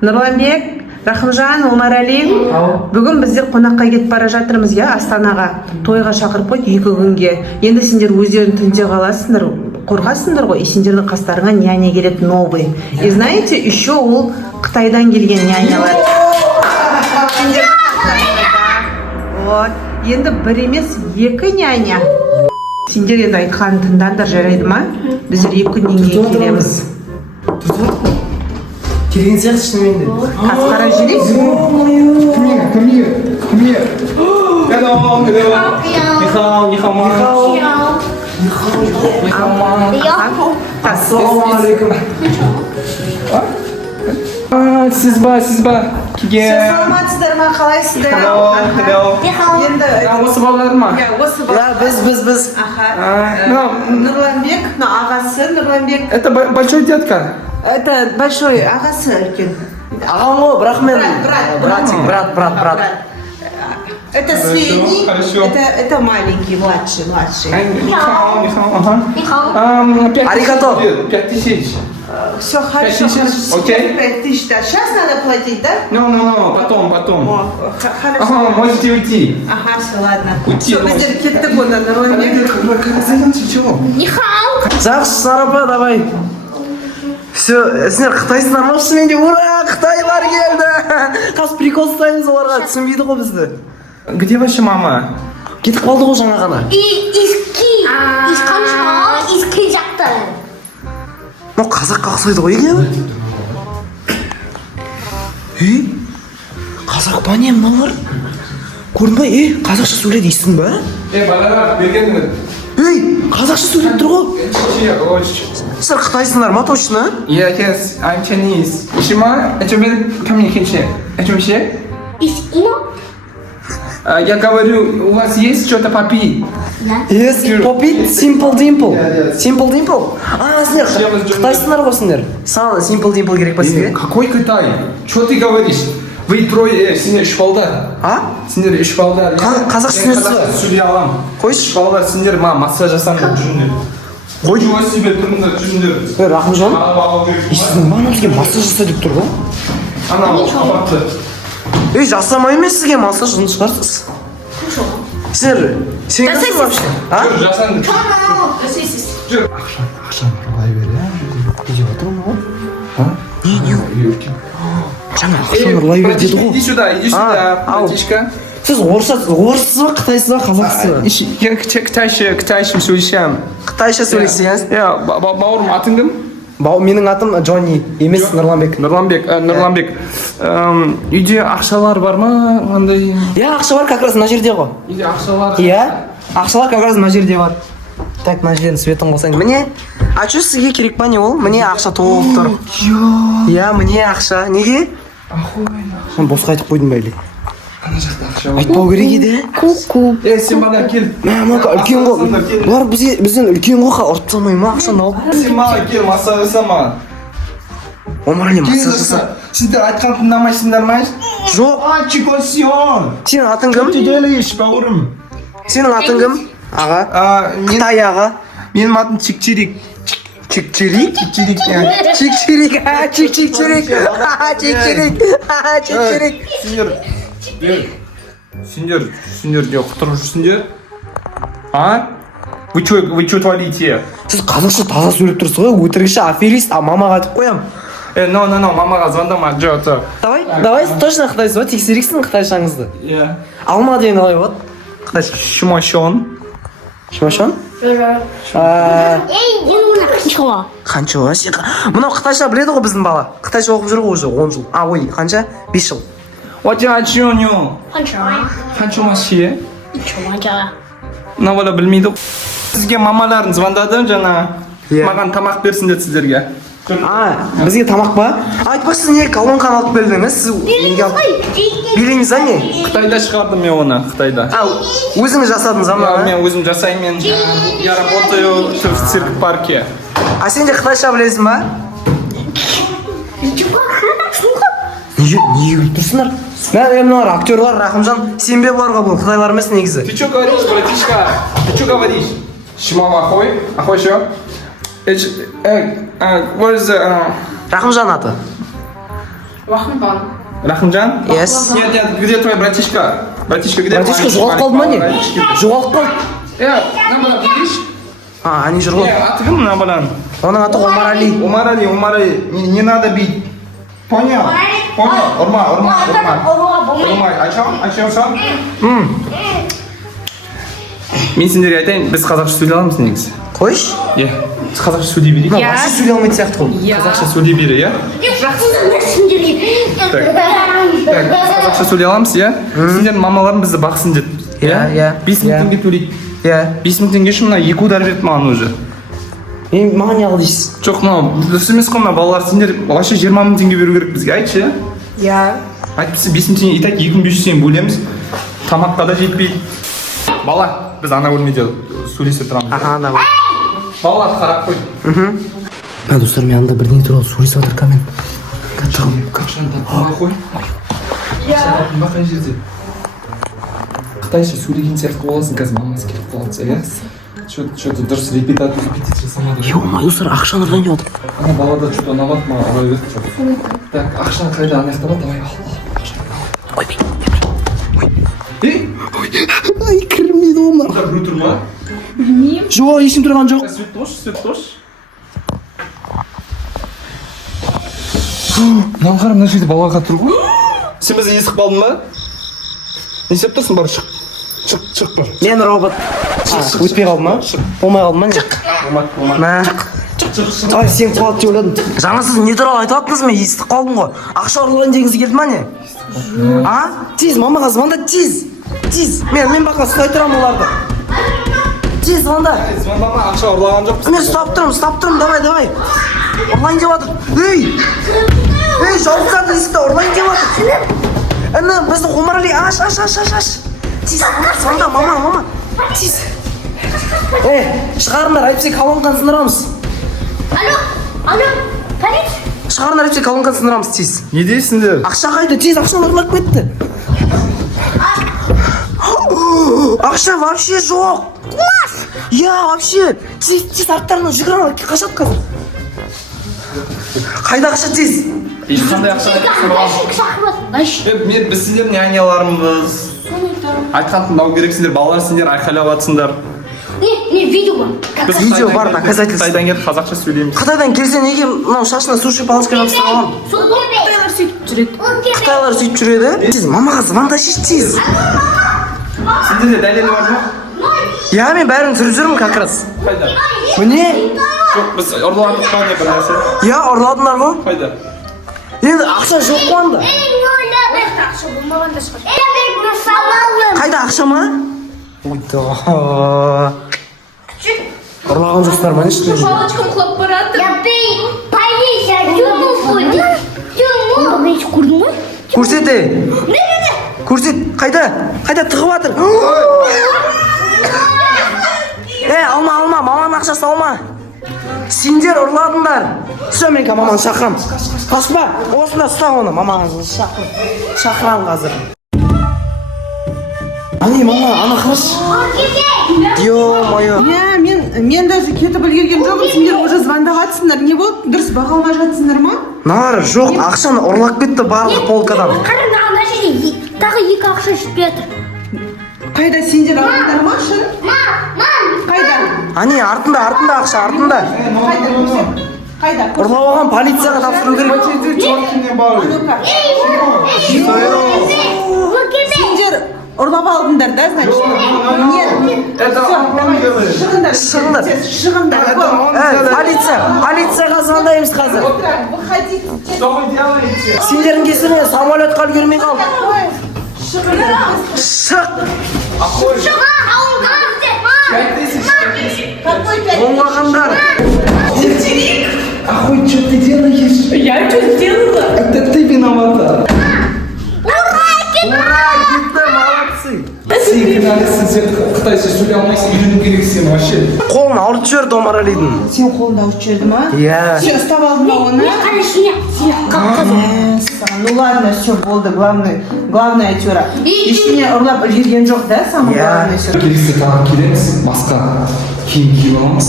Нұрланбек, Рахымжан, Омарәли, бүгін біздер қонаққа кетіп бара жатырмыз, я, Астанаға. Тойға шақырып қойды 2 күнге. Енді сендер өздерің түнде қаласыңдар, қорқасыңдар ғой, и сендердің қастарыңа няня келеді новый. И знаете, еще ол Қытайдан келген нянялар. Вот. Енді бір емес 2 няня. Сендер енді айтқанын тыңдаңдар, жарайды ма? Біздер 2 күннен кейін келеміз. Келген сияқты шынымен де. Қасқара жүрейік. Come here. Hello. Нихао, Ассалаумалейкум. Сіз ба? Сіз саламатсыздар ма, қалайсыздар? Hello. Енді Осы балалар ма? осы балалар. Біз. Нұрланбек, ағасы Нұрланбек. Это большой детка. Это большой ағасы үлкен. Ағам ғой, бірақ мен... Брат. Это средний, хорошо. это маленький, младший. Нихао. Аригато. 5000. Все хорошо. 5000, окей. 5000, да. Сейчас надо платить, да? No, потом. О, хорошо. Можете уйти. Ага, все, ладно. Уйти Все, біздер кеттік онда, Нұрланбек. Жақсы, Сарапа, давай. Все, сендер Қытайсыңдар ма шынымен де? Ура, Қытайлар келді. Қазір прикол ұстаймыз оларға, түсінбейді ғой бізді. Где ваша мама? Кетіп қалды ғой жаңа ғана. Из кончал, из кизакта. Ну, қазаққа ұқсайды ғой, екен? Қазақ па не мыналар? Көрдің ба? Қазақша сөйледі дейсің ба? Балалар, бергеніңіз. Қазақша сөйлеп тұр ғой. Сіздер Қытайсыңдар ма, точно? Yes, I'm Chinese. Шима, это ко мне кинче. Это вообще? Из ино? Я говорю, у вас есть что-то попить? Yes, попит Simple Dimple. Simple Dimple? Сендер Қытайсыңдар ғой сендер. Саған Simple Dimple керек па сізге? Какой Китай? Что ты говоришь? Вы трое, сендер 3 балдар. Сендер 3 балдар. Қазақша түсінесіз ба? Сөйлей алам. Қойшы. 3 балдар сендер массаж жасаңдар жүріңдер. Қой. Ничего себе, тұрыңдар жүріңдер. Рахымжан, естідің ба, анау бізге массаж жаса деп тұр ғой? Анау апатты. Жасамай емес сізге массаж жын шығарсыз. Сендер, сенесіз вообще? Жүр, жасаңдар. Жүр. Ақшаны ұрлай бер, не деп отырмын ғой? Жаңа ақшаны ұрлай бер деді ғой. Иди сюда, братишка. Сіз орыссыз ба, қытайсыз ба, қазақсыз ба? Я қытайша сөйлесем. Қытайша сөйлесеңіз? Бауырым, атың кім? Менің атым Джонни, емес Нұрланбек. Нұрланбек. Үйде ақшалар бар ма? Қандай? Ақша бар, как раз мына жерде ғой. Үйде ақшалар. Ақшалар как раз мына жерде бар. Так, мына жерден светін қосайын. Міне, что сізге керек па не ол? Міне ақша толып тұр. Міне ақша. Неге? Босқа айтып қойдың ба или? Айтпау керек еді. Ку-ку. Сен бана кел. Үлкен ғой. Бұлар бізден үлкен ғой, ұрып салмай ма ақшаны алып? Сен маған кел, массаж жаса маған. Омарәли массаж жаса. Сіздер айтқан тыңдамайсыңдар ма? Жоқ. Чикосион. Сенің атың кім? Делаешь, бауырым? Сенің атың кім? Аға. Қытай аға. Менің атым Чикчирик. Чикчирик? Чикчирик. Сендер де құтырып жүрсіңдер? Вы что творите? Сіз қазақша таза сөйлеп тұрсыз ғой, өтірікші аферист, мамаға айтып қоям. No, мамаға звондама, жоқ. Давай, точно қытайсыз ба, тексерексің қытайшаңызды. Алма деген қалай болады? Қытайша. Шимашон. Шимашон? Қанча сен? Мынау қытайша біледі ғой біздің бала. Қытайша оқып жүр ғой уже 10 жыл. Қанша? 5 жыл. Қанша маще? Мына білмейді. Сізге мамаларын звондады жаңа. Маған тамақ берсін деді сіздерге. Бізге тамақ па? Айтпа, сіз не колонканы алып бердіңіз? Билейміз, не? Қытайда шығардым мен оны, Қытайда. Өзіңіз жасадыңыз, Мен өзім жасаймын, я работаю в цирк-парке. Сен де қытайша білесің ба? Неге өліп тұрсыңдар? Мыналар актерлар, Рахымжан, сенбе бұларға, бұл қытайлар емес негізі. Ты что говоришь, братишка? Ты что говоришь? Шимама, ахой что? What is the... Рахымжан аты. Рахымжан? Yes. Нет, где твой братишка? Братишка где? Братишка жоғалып қалды ма не? Жоғалып қалды. Намбалан, видишь? Они жүр ғой. Аты кім Намбалан? Оның аты Омарали. Умарали, не надо бить. Понял? Понял? Урмай. Айчам? Мен сендерге айтайын, біз қазақша сөйлей аламыз негізі. Қойшы. Иә. Біз қазақша сөйлей берейік. Вообще сөйлей алмайтын сияқты ғой. Қазақша сөйлей бері, иә? Так, біз қазақша сөйлей аламыз, иә? Сендердің мамаларың бізді бақсын деді. Иә. 5 мың теңге төлейді. Иә. 5 мың теңге үшін мына 2 удар берді маған уже. Маған не қыл дейсіз? Жоқ, мынау дұрыс емес қой мына балалар, сендер вообще 20 мың теңге беру керек бізге, айтшы, иә? Иә. Айтпаса 5 мың теңге итак 2500 теңге бөлеміз. Тамаққа да жетпейді. Бала, біз ана бөлмеде сөйлесе тұрамыз. Ана бар. Балалар қарап қой. Мә достар, мен анда бірдеңе туралы сөйлесіп жатыр камен. Қашанда қоя қой. Бақай жерде. Қытайша сөйлеген сияқты боласың, қазір мамасы келіп қалады, иә? Что-то дұрыс репетиция жасамады. Ё-моё, достар, ақшаны ұрдан деп отыр. Ана балада что-то ұнамады маған, ала берді. Так, ақшаны қайда ана жақта бар, давай ал. Ойбай. Ей, Ай, кірмейді олар. бұнда біреу тұр ма? Жоқ, ешкім тұрған жоқ. Свет тош. Мынаны қара, мына жерде балаға тұр ғой. Сен бізді есік қалдың ба? Не істеп тұрсың, бар шық бар. Мен робот. Өтпей қалды ма? Болмай қалды ма не? Болмады. Ай, сен қалды деп ойладым. Жаңа сіз не туралы айтып жатырсыз, мен естіп қалдым ғой. Ақша ұрлаған дегіңіз келді ма не? Тез, мамаға звонда, тез. Мен баққа ұстай тұрамын оларды. Тез, звонда. Звондама, ақша ұрлаған жоқпыз. Мен ұстап тұрмын, давай. Ұрлайын деп жатыр. Ей, жауып жатыр есікті, ұрлайын деп жатыр. Әні, бізді Омарали, аш. Тез, звонда, мама. Тез. Шығарындар, әйтпесе колонканы сындырамыз. Алло, полиция? Шығарындар, әйтпесе колонканы сындырамыз, тез. Не дейсіңдер? Ақша қайда, тез, ақшаны ұрлап кетті. Ақша вообще жоқ. Я вообще. Тез арттарынан жүгіріп қашады қазір. Қайда ақша, тез? Ешқандай ақша мен біз сендер няняларымыз. Айтқан тыңдау керек, сендер балалар, сендер айқайлап жатсыңдар. Не, видео бар. Видео бар, доказательство. Қытайдан келіп қазақша сөйлейміз. Қытайдан келсе неге мынау шашына суши палочка жабыстырып алған? Қытайлар сөйтіп жүреді. Тез, мамаға звондашиш, тез. Сендерде дәлелі бар ма? Я, мен бәрін түсіріп жүрмін как раз. Қайда? Міне. Жоқ, біз ұрладық па не бір нәрсе? Я, ұрладыңдар ғой. Қайда? Енді ақша жоқ қой анда. Қайда ақша ма? Ойда. Ұрлаған жоқсыңдар ма, не істеп жүр? Палочкам құлап барады. Полиция, көрдің ғой? Көрсет, көрсет, қайда тығып жатыр. Алма, маманың ақшасы алма. Сендер ұрладыңдар. Все, мен маманы шақырам. Қашпа, осында ұста оны, маманы шақырам қазір. Мама, ана қылыш. Ё-моё. Мен даже кетіп үлгерген жоқпын, сендер уже звондап жатсыңдар. Не болды? Дұрыс баға алмай жатсыңдар ма? Нар, жоқ, ақшаны ұрлап кетті барлық полкадан. Қараңдар, ана жерде тағы 2 ақша жетпей жатыр. Қайда, сендер алдыңдар ма, шын? Мам! Қайда? Артында ақша, артында. Қайда? Ұрлап алған полицияға тапсыру керек. Сендер ұрлап алдыңдар да, значит? Шығыңдар. Полицияға звондаймыз қазір. Сендердің кесірінен самолетқа үлгермей қалды. Шық. Оңғағандар. Ахуй, что ты делаешь? Я что сделала? Это ты виновата. Ура, кетті, молодцы. Сен кінәлісің, сен қытайша сөйлей алмайсың, үйрену керексің вообще. Қолын ауыртып жіберді Омаралидің. Сен қолында ауыртып жіберді ма? Иә. Сен ұстап алдың ба оны? Ну ладно, все, болды, главное әйтеуір. Ештеңе ұрлап үлгерген жоқ да, самое главное все. Келесі тағы келеміз, басқа киім киіп аламыз.